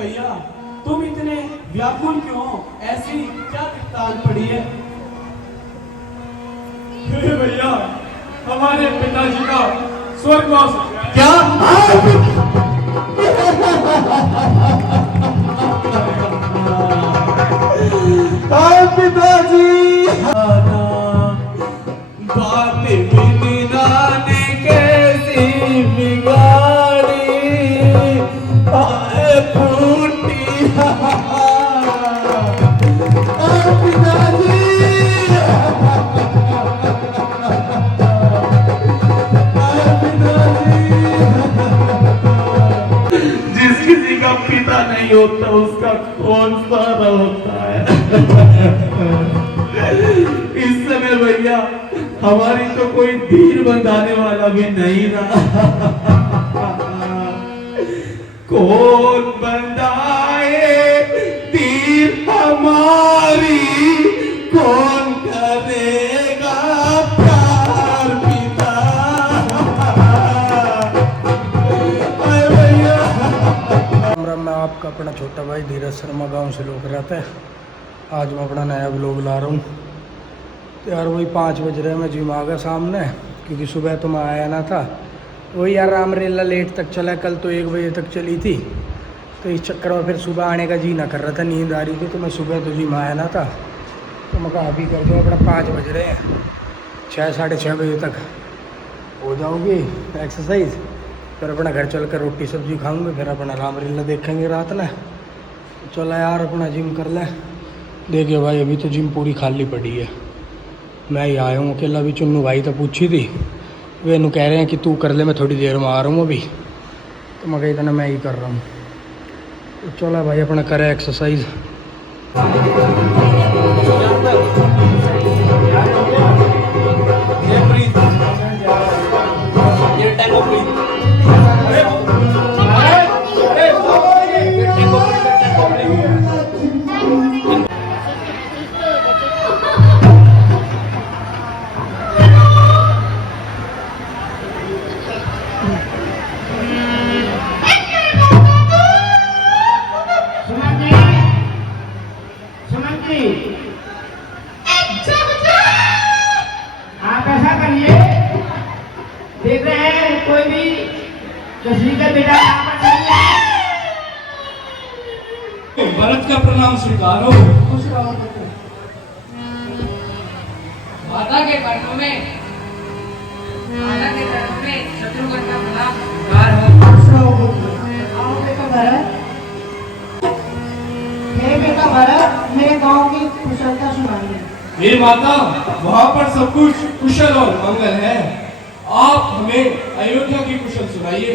भैया तुम इतने व्याकुल क्यों हो? ऐसी क्या विपतान पड़ी है? भैया हमारे पिताजी का स्वर्गवास हो गया। क्या? पिताजी बात बिना ने कैसी बिगाड़ी फूटी पिताजी जिस किसी का पिता नहीं होता उसका कौन सा होता है। इस समय भैया हमारी तो कोई धीर बंधाने वाला भी नहीं रहा। कौन बंधाए धीर हमारी, कौन करेगा प्यार पिता। मैं आपका अपना छोटा भाई धीरज शर्मा गांव से लोग रहता है। आज मैं अपना नया ब्लॉग ला रहा हूँ। तो यार वही 5 बज रहे हैं, मैं जिम आ गया सामने, क्योंकि सुबह तो मैं आया ना था। वही यार रामरेला लेट तक चला, कल तो 1 बजे तक चली थी, तो इस चक्कर में फिर सुबह आने का जी ना कर रहा था, नींद आ रही थी, तो मैं सुबह तो जिम आया ना था। तो मैं कहा अभी कर दो, अपना 5 बज रहे हैं, 6 साढ़े 6 बजे तक हो जाओगी एक्सरसाइज, फिर अपना घर चल कर रोटी सब्जी खाऊंगे, फिर अपना रामलीला देखेंगे रात में। चला यार अपना जिम कर ले। देखिए भाई अभी तो जिम पूरी खाली पड़ी है, मैं ही आया हूँ अकेला। भी चुन्नू भाई तो पूछी थी, वे नु कह रहे हैं कि तू कर ले, मैं थोड़ी देर में आ रहा हूँ अभी। तो मैं कही था मैं ही कर रहा हूँ। तो चला भाई अपना करे एक्सरसाइज। आप ऐसा करिए, देख रहे हैं कोई भी कसरी का बेटा भरत का प्रणाम स्वीकारो। माता के कर्मों में शत्रुघ्न का प्रणाम स्वीकार हो। आओ बेटा भरत, मेरे बेटा भरत मेरे गांव की कुशलता सुनाइए। मेरी माता वहाँ पर सब कुछ कुशल और मंगल है, आप हमें अयोध्या की कुशल सुनाइए।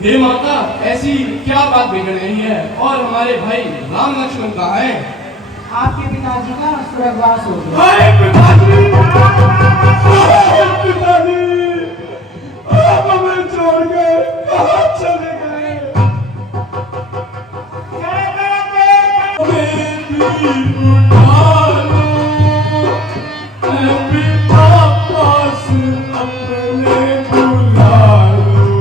मेरी माता ऐसी क्या बात बिगड़ गई है, और हमारे भाई राम लक्ष्मण कहाँ हैं? आपके पिताजी का स्वर्गवास हो गया। हाय पिताजी, पिताजी आप हमें छोड़ के कहाँ चले गए? हमें भी उठा लो, पिता पास अपने बुला लो।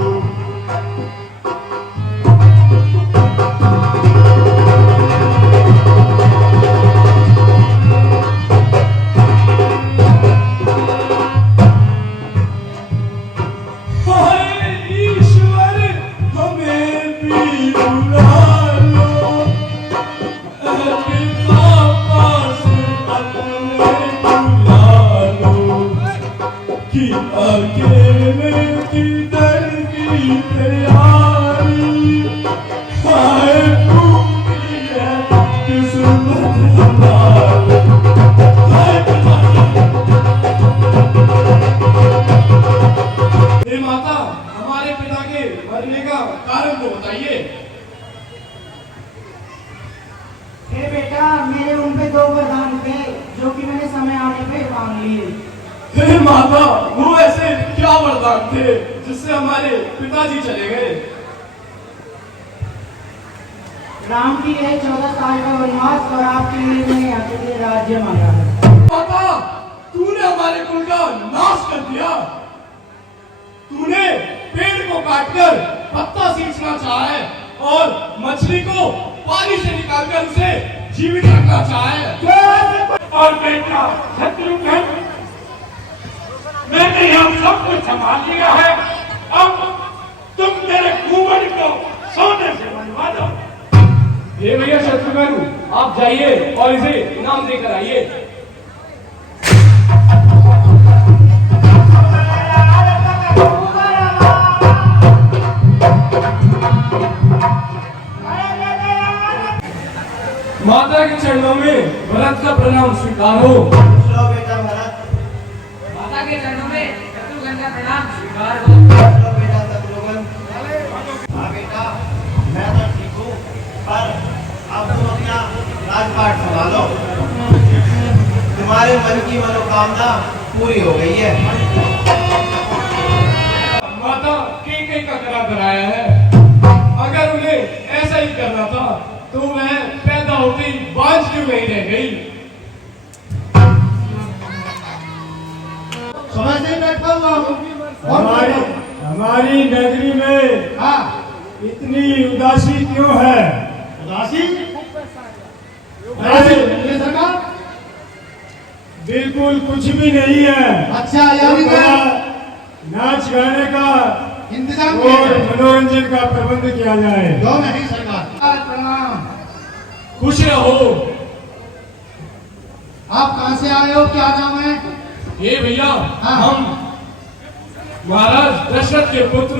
मेरे उन पे 2 वरदान थे जो कि मैंने समय आने पे मांग लिए। हे माता, वो ऐसे क्या वरदान थे जिससे हमारे पिताजी चले गए? राम की है 14 साल का वनवास, और आपके लिए मैंने आपके लिए राज्य मांगा है। माता, तूने हमारे कुल का नाश कर दिया। तूने पेड़ को काटकर पत्ता सींचना चाहे और मछली को पानी से निकालकर उसे जीवित रखना चाहे। और बेटा शत्रुघ्न, मैंने यहाँ सब कुछ संभाल लिया है। अब तुम मेरे कुंवर को सोने से बनवा दो। ये भैया शत्रुघ्न, आप जाइए और इसे इनाम देकर आइए। माता के चरणों में भरत का प्रणाम स्वीकार हो। बेटा भरत, माता के चरणों में शत्रुघ्न का प्रणाम स्वीकार हो। बेटा शत्रुघ्न। हाँ बेटा, मैं तो ठीक हूँ, पर अब तुम अपना राजपाट संभालो। तुम्हारे मन की मनोकामना पूरी हो गई है। माता कई का करा कराया है। अगर उन्हें ऐसा ही करना था तो मैं पैदा होते ही बाज क्यों नहीं रह गई। समझ नहीं बैठा हुआ हमारी नगरी में इतनी उदासी क्यों है? उदासी? सरकार बिल्कुल कुछ भी नहीं है। अच्छा, यानी नाच गाने का इंतजाम और मनोरंजन का प्रबंध किया जाए। क्यों नहीं सरकार? प्रणाम। खुश रहो। आप कहाँ से आए हो? क्या नाम है? ये भैया, हाँ। हम महाराज दशरथ के पुत्र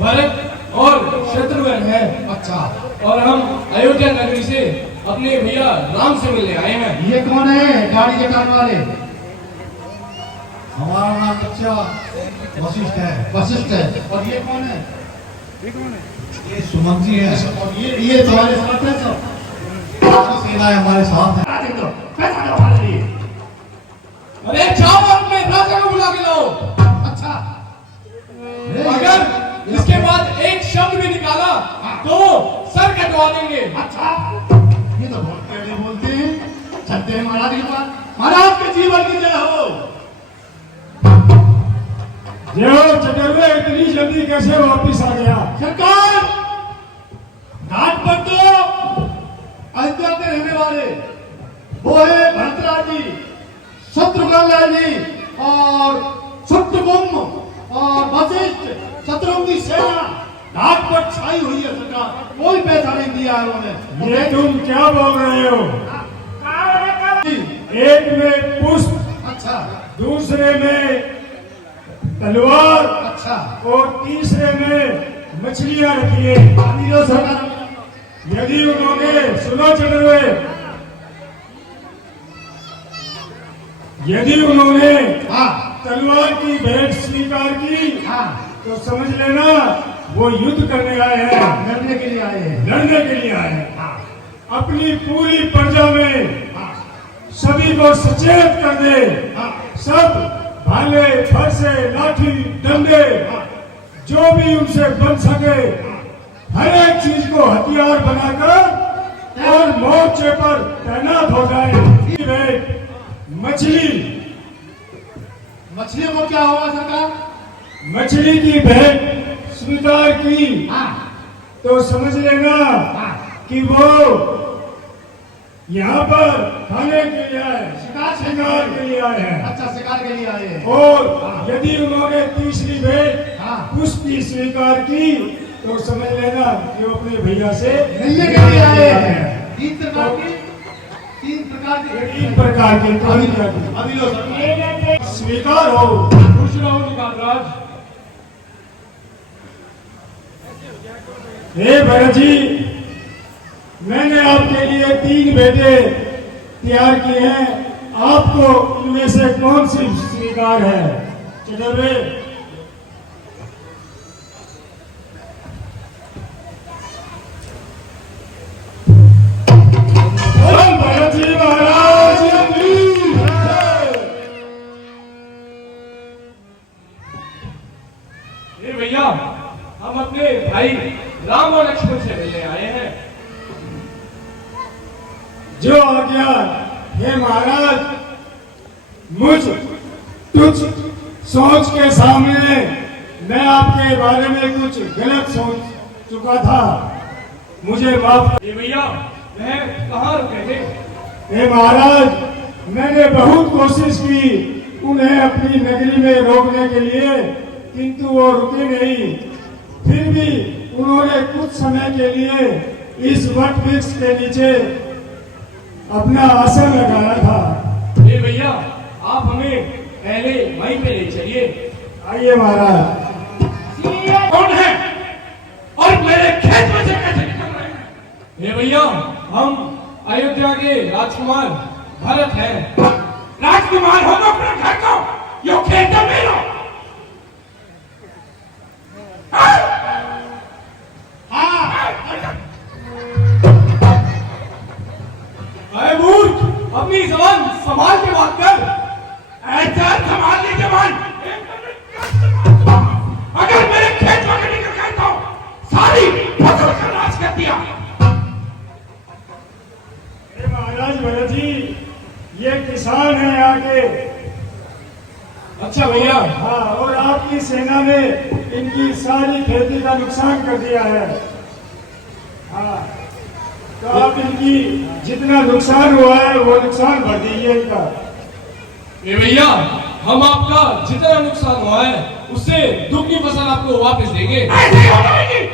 भरत और शत्रुघ्न हैं। अच्छा, और हम अयोध्या नगरी से अपने भैया राम से मिलने आए हैं। ये कौन है गाड़ी के काम वाले? हमारा नाम बच्चा वशिष्ठ है। वशिष्ठ है। और ये कौन है? ये सुमन जी है। और ये तुम्हारे साथ है सब? सेना है हमारे साथ है। अरे जाओ अपने राजा को बुला के लाओ। अच्छा, अगर इसके बाद एक शब्द भी निकाला तो सर कटवा देंगे। अच्छा, ये तो बहुत पहले बोलते हैं। चलते हैं महाराज के पास। महाराज के जीवन की जय हो। चटर्वे इतनी जल्दी कैसे वापिस आ गया? सरकार, घाट पर तो अयोध्या के रहने वाले वो है भरतराज जी, शत्रुघ्न जी और शत्रुघ्न और वशिष्ठ, शत्रुघ्न की सेना घाट पर छाई हुई है सरकार। कोई पैसा नहीं दिया है उन्होंने। ये तुम क्या बोल रहे हो? एक में पुष्प, अच्छा दूसरे में तलवार, अच्छा, और तीसरे में मछलियां रखी है। यदि उन्होंने सुनो चंद्रवे, यदि उन्होंने तलवार की भेंट स्वीकार की तो समझ लेना वो युद्ध करने आए हैं, लड़ने के लिए आए हैं। लड़ने के लिए आए हैं। अपनी पूरी प्रजा में सभी को सचेत कर दे। सब भाले, फरसे, लाठी, डंडे, जो भी उनसे बन सके हर एक चीज को हथियार बनाकर और मोर्चे पर तैनात हो जाए। मछली, मछलियों को क्या होगा सरकार? मछली की भेंट स्वीकार की तो समझ लेना कि वो यहाँ पर खाने के लिए आए, शिकार के लिए आए हैं। अच्छा, शिकार के लिए आए हैं। और यदि उन्होंने तीसरी भेंट पुष्प की स्वीकार की तो समझ लेना कि वो अपने भैया से मिलने के लिए आए हैं। तीन प्रकार की अभी लो सरकार। स्वीकार हो। खुश रहो निकालराज। हे भरत जी, मैंने आपके लिए 3 बेटे तैयार किए हैं। आपको इनमें से कौन सी स्वीकार है? चंद्रवे, भरत जी महाराज की जय। ये भैया, हम अपने भाई राम और लक्ष्मण से मिलने आए हैं। जो आज्ञा हे महाराज। मुझ तुच्छ सोच के सामने मैं आपके बारे में कुछ गलत सोच चुका था, मुझे माफ। ये भैया मैं कहाँ रुके थे? हे महाराज, मैंने बहुत कोशिश की उन्हें अपनी नगरी में रोकने के लिए, किंतु वो रुके नहीं। फिर भी उन्होंने कुछ समय के लिए इस वट वृक्ष के नीचे अपना आसन लगाया था। ये भैया आप हमें पहले वहीं पे ले चलिए। आइए महाराज। कौन है और मेरे खेत में से कैसे निकल रहे हैं? ये भैया हम अयोध्या के राजकुमार भरत हैं। राजकुमार हो तो अपने घर को यो खेत में लो। अरे मूर्ख, अपनी जबान संभाल के बात कर। ऐसा संभाल ली जबान। अगर मेरे खेत में निकल गए तो सारी फसल का नाश कर दिया। महाराज भरत जी, ये किसान है यहाँ के। अच्छा भैया। हाँ, और आपकी सेना ने इनकी सारी खेती का नुकसान कर दिया है। हाँ, तो आप इनकी जितना नुकसान हुआ है वो नुकसान भर दीजिए इनका। ये भैया हम आपका जितना नुकसान हुआ है उससे दुगनी फसल आपको वापस देंगे। ऐसे ही होना है,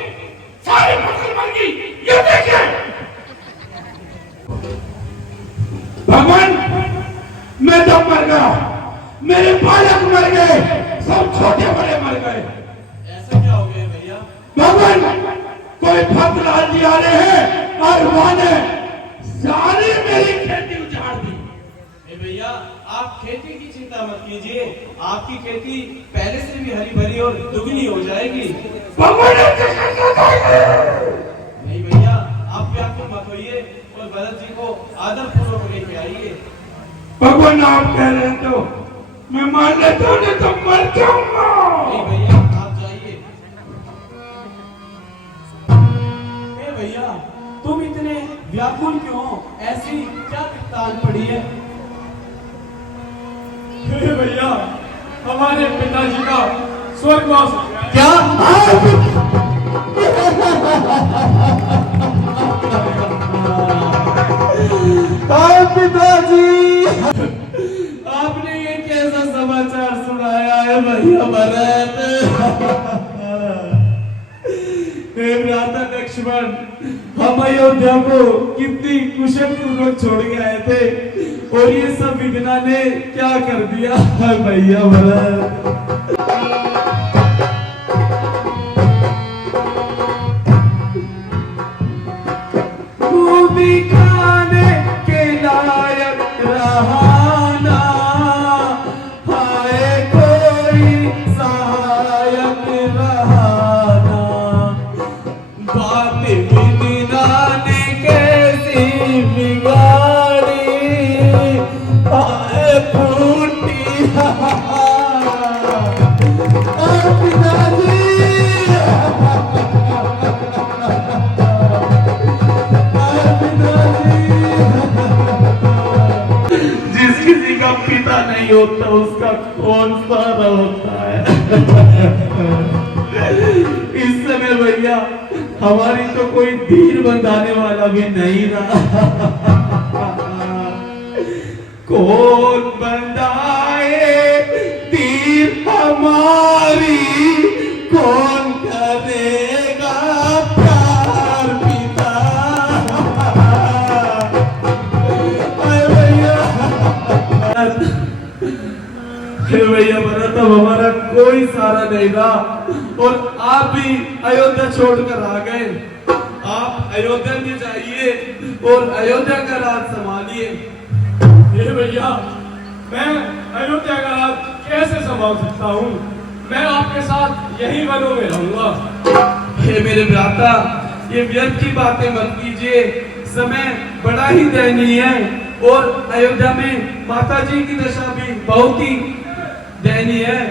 सारी फसल मर गई। ये देखिए भगवान, मैं तो मर गया, मेरे बालक मर गए, सब छोटे बड़े मर गए। ऐसा क्या हो गया भैया? भगवान, कोई भक्त लाल जी आ रहे हैं और उन्होंने सारी मेरी खेती उजाड़ दी। भैया आप खेती की चिंता मत कीजिए, आपकी खेती पहले से भी हरी भरी और दुगनी हो जाएगी। भगवान नहीं भैया, आप व्याकुल मत होइए और भरत जी को आदर पूर्वक लेके आइए। भगवान आप कह रहे हैं तो मैं मान लेता हूँ, नहीं तो मर जाऊंगा। नहीं भैया आप जाइए। भैया तुम इतने व्याकुल क्यों हो? ऐसी क्या तान पड़ी है? भैया हमारे पिताजी का स्वर्गवास हो गया। क्या? पिताजी, आपने ये कैसा समाचार सुनाया है भैया भरत? हे भ्राता लक्ष्मण, हम अयोध्या को कितनी कुशल पूर्वक छोड़ के आए थे और ये सब विघ्ना ने क्या कर दिया भैया भरत। खूबी खाने के लायक रहाना, हाय कोई सहायक रहाना, बात विघ्ना ने कैसी बिगाड़ी, हाय फूटी जिस किसी का पिता नहीं होता उसका कौन सा होता है। इस समय भैया हमारी तो कोई धीर बंधाने वाला भी नहीं रहा। कौन बंधाए तीर हमारी, कौन करेगा प्यार पिता। भैया भरत, अब हमारा कोई सहारा नहीं रहा और आप भी अयोध्या छोड़कर आ गए। आप अयोध्या में जाइए और अयोध्या का राज संभालिए। ये भैया मैं अयोध्या का राज कैसे संभाल सकता हूँ? मैं आपके साथ यही वनों में रहूंगा। हे मेरे भ्राता, ये व्यर्थ की बातें मत कीजिए, समय बड़ा ही दयनीय है और अयोध्या में माता जी की दशा भी बहुत ही दयनीय है।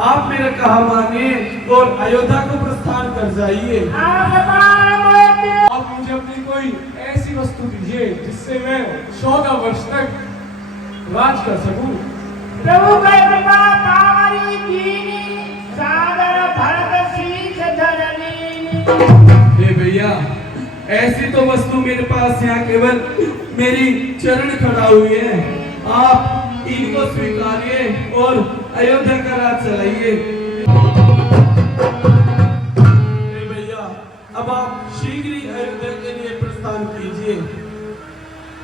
आप मेरा कहा मानिए और अयोध्या को प्रस्थान कर जाइए। आप मुझे अपनी कोई ऐसी वस्तु दीजिए जिससे मैं 14 वर्ष तक राज कर सकूं। प्रभु कृपा पावरी कीनी, सागर भरत शीश धरनी। हे भैया, ऐसी तो वस्तु मेरे पास यहाँ केवल मेरी चरण खड़ा हुई है। आप इनको स्वीकारिए और अयोध्या का राज चलाइए। हे भैया, अब आप शीघ्र ही अयोध्या के लिए प्रस्थान कीजिए।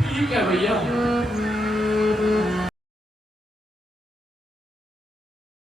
ठीक है भैया।